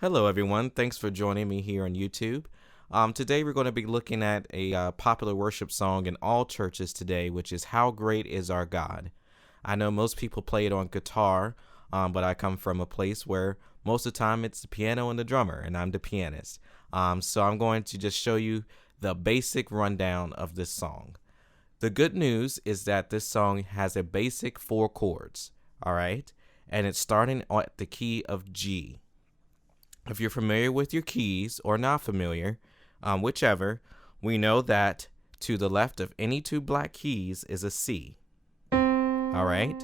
Hello, everyone. Thanks for joining me here on YouTube. Today, we're going to be looking at a popular worship song in all churches today, which is How Great Is Our God. I know most people play it on guitar, but I come from a place where most of the time it's the piano and the drummer, and I'm the pianist. So I'm going to just show you the basic rundown of this song. The good news is that this song has a basic 4 chords, all right? And it's starting at the key of G. If you're familiar with your keys or not familiar, whichever, we know that to the left of any 2 black keys is a C. All right.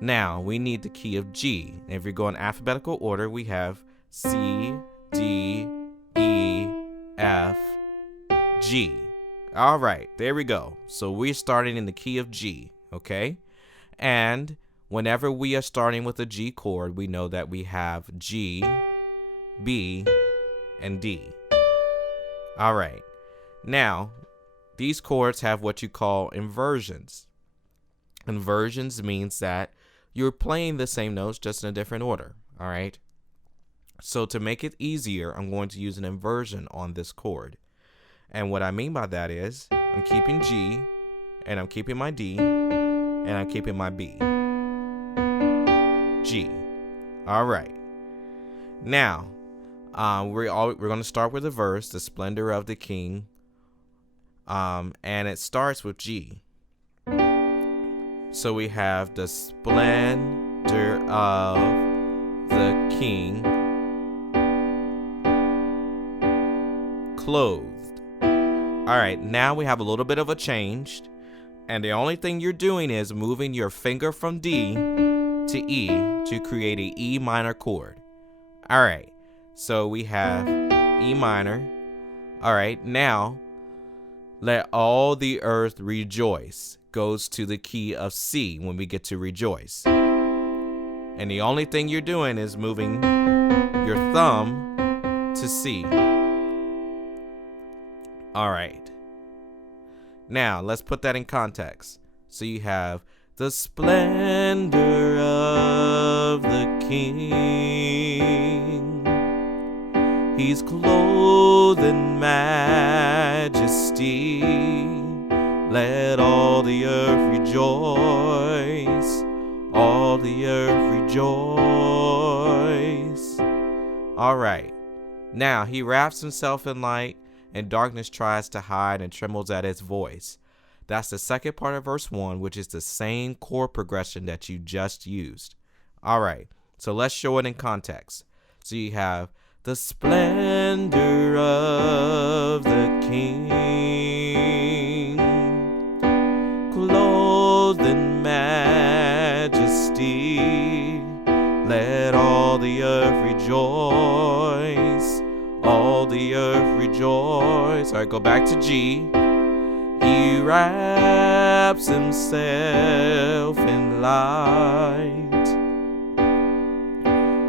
Now we need the key of G. And if you go in alphabetical order, we have C, D, E, F, G. All right, there we go. So we're starting in the key of G, okay? And whenever we are starting with a G chord, we know that we have G, B, and D. All right. Now, these chords have what you call inversions. Inversions means that you're playing the same notes just in a different order. All right. So to make it easier, I'm going to use an inversion on this chord. And what I mean by that is I'm keeping G, and I'm keeping my D, and I'm keeping my B. G. All right. Now, we're going to start with a verse, the splendor of the King, and it starts with G. So we have the splendor of the King, clothed. All right, now we have a little bit of a change, and the only thing you're doing is moving your finger from D to E to create a E minor chord. All right. So we have E minor. All right, now let all the earth rejoice goes to the key of C when we get to rejoice. And the only thing you're doing is moving your thumb to C. All right. Now let's put that in context. So you have the splendor of the King. He's clothed in majesty. Let all the earth rejoice. All the earth rejoice. All right. Now he wraps himself in light, and darkness tries to hide and trembles at his voice. That's the second part of verse 1, which is the same chord progression that you just used. All right. So let's show it in context. So you have the splendor of the King, clothed in majesty. Let all the earth rejoice. All the earth rejoice. All right, go back to G. He wraps himself in light,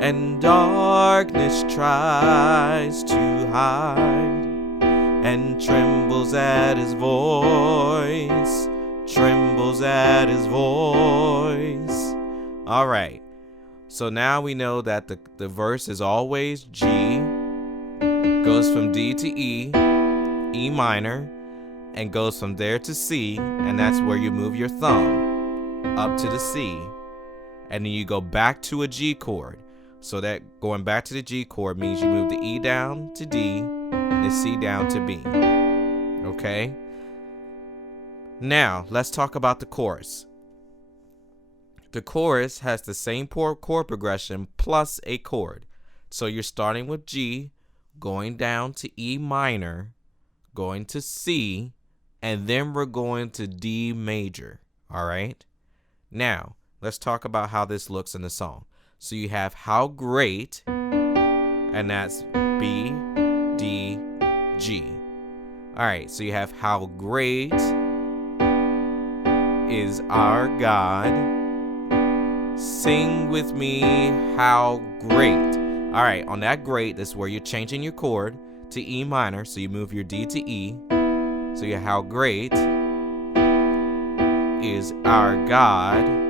and darkness tries to hide, and trembles at his voice, trembles at his voice. All right, so now we know that the verse is always G, goes from D to E, E minor, and goes from there to C, and that's where you move your thumb up to the C, and then you go back to a G chord. So that going back to the G chord means you move the E down to D and the C down to B. Okay? Now, let's talk about the chorus. The chorus has the same chord progression plus a chord. So you're starting with G, going down to E minor, going to C, and then we're going to D major. All right? Now, let's talk about how this looks in the song. So you have How Great, and that's B, D, G. All right, so you have How Great is Our God. Sing with me, how great. All right, on that great, this is where you're changing your chord to E minor, so you move your D to E. So you have How Great is Our God.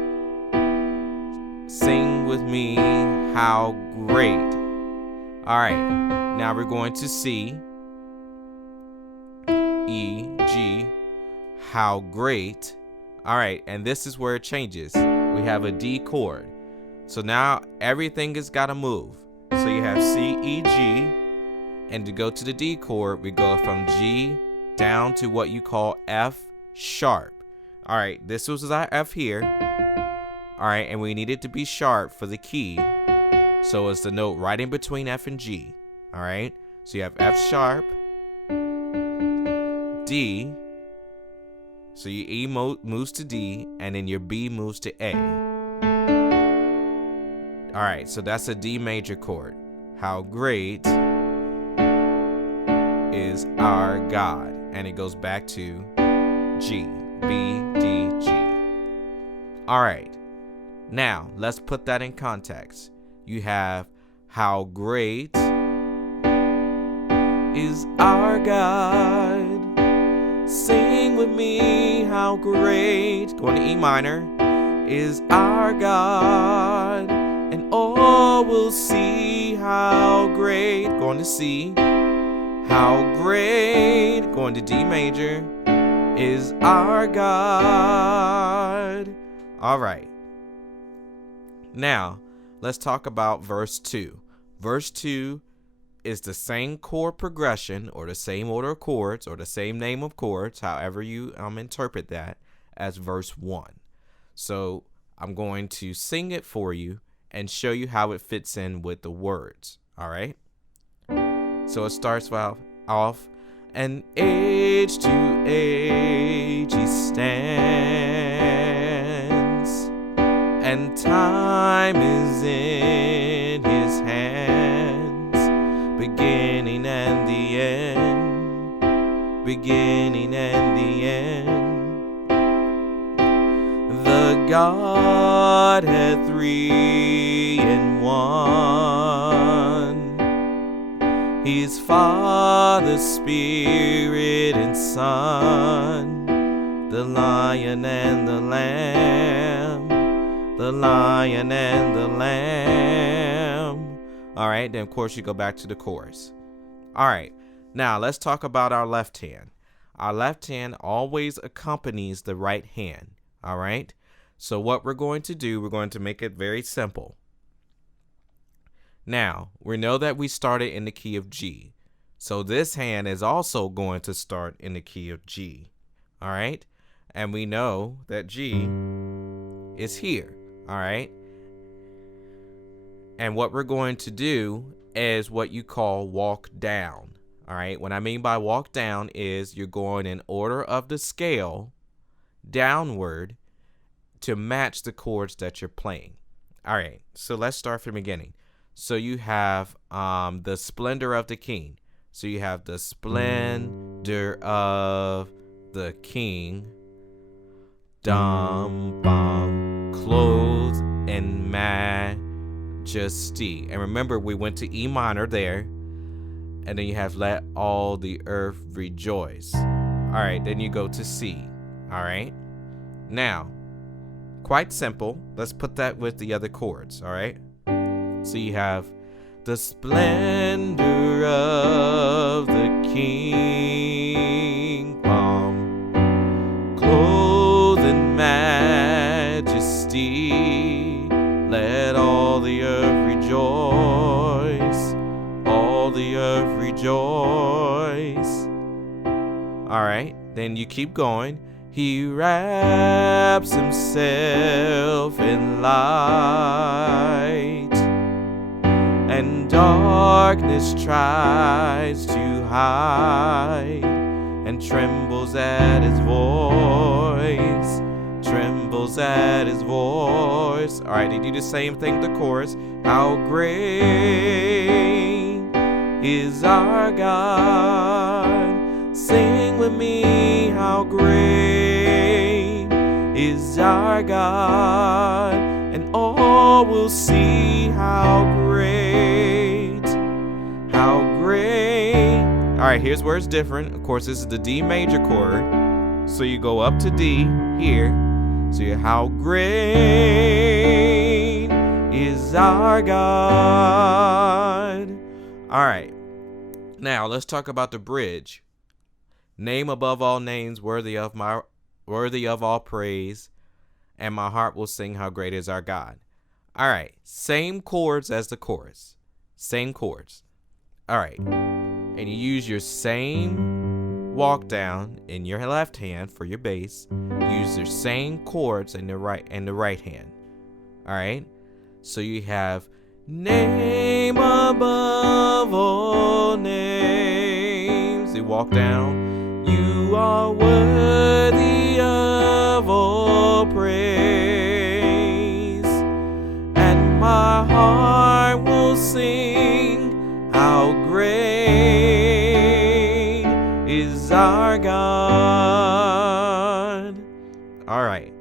Sing with me, how great. All right, now we're going to C, E, G, how great. All right, and this is where it changes. We have a D chord. So now everything has got to move. So you have C, E, G, and to go to the D chord, we go from G down to what you call F sharp. All right, this was our F here. All right, and we need it to be sharp for the key. So it's the note right in between F and G. All right, so you have F sharp, D, so your E moves to D, and then your B moves to A. All right, so that's a D major chord. How great is our God. And it goes back to G, B, D, G. All right, now let's put that in context. You have how great is our God. Sing with me, how great, going to E minor, is our God. And all will see how great, going to C, how great, going to D major, is our God. All right. Now, let's talk about verse 2. Verse 2 is the same chord progression or the same order of chords or the same name of chords, however you interpret that, as verse 1. So I'm going to sing it for you and show you how it fits in with the words. All right? So it starts off, and age to age he stands, and time is in his hands, beginning and the end, beginning and the end. The Godhead three in one, He's Father, Spirit, and Son, the Lion and the Lamb, the Lion and the Lamb. All right, then of course you go back to the chorus. All right, now let's talk about our left hand. Our left hand always accompanies the right hand. All right, so what we're going to do, we're going to make it very simple. Now, we know that we started in the key of G. So this hand is also going to start in the key of G. All right? And we know that G is here. All right? And what we're going to do is what you call walk down. All right? What I mean by walk down is you're going in order of the scale downward to match the chords that you're playing. All right? So let's start from the beginning. So you have the splendor of the king. So you have the splendor of the king. Dum, bum, clothed in majesty. And remember, we went to E minor there. And then you have let all the earth rejoice. All right, then you go to C. All right. Now, quite simple. Let's put that with the other chords. All right. So you have the splendor of the king, clothed in majesty, let all the earth rejoice, all the earth rejoice. All right, then you keep going. He wraps himself in light, and darkness tries to hide, and trembles at his voice, trembles at his voice. All right, they do the same thing, the chorus. How great is our God. Sing with me, how great is our God, and all will see how great, how great. All right, here's where it's different. Of course, this is the D major chord, so you go up to D here. So you how great is our God. All right. Now let's talk about the bridge. Name above all names, worthy of all praise, and my heart will sing how great is our God. All right. Same chords as the chorus. Same chords. All right. And you use your same walk down in your left hand for your bass. Use your same chords in the right hand. All right. So you have name above all names. You walk down. You are worthy of all praise, and my heart will sing how great is our God. All right.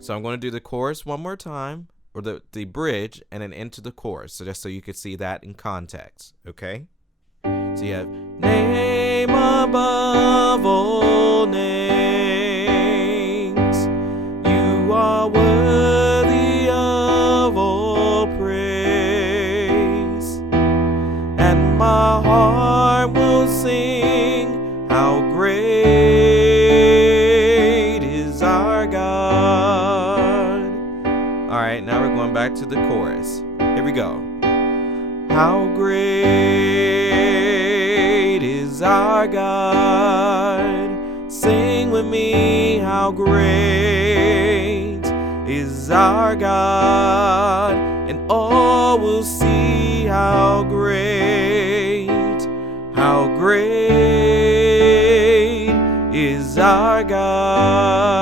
So I'm going to do the chorus one more time, or the bridge, and then into the chorus, so just so you could see that in context, okay? So you have name above all names, you are worthy of all praise, and my heart will sing how great is our God. All right, now we're going back to the chorus. Here we go. How great is our God. Sing with me, how great is our God. And all will see how great is our God.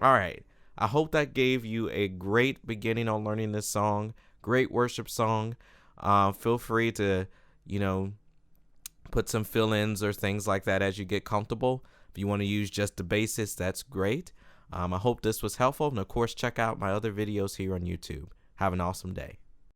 All right. I hope that gave you a great beginning on learning this song. Great worship song. Feel free to, put some fill-ins or things like that as you get comfortable. If you want to use just the basis, that's great. I hope this was helpful. And of course, check out my other videos here on YouTube. Have an awesome day.